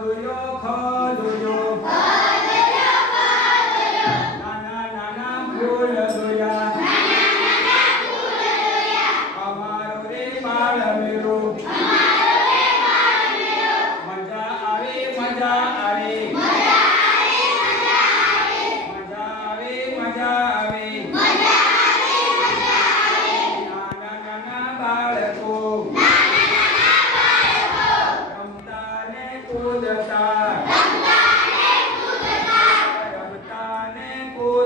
દોર્યો ખ દોર્યો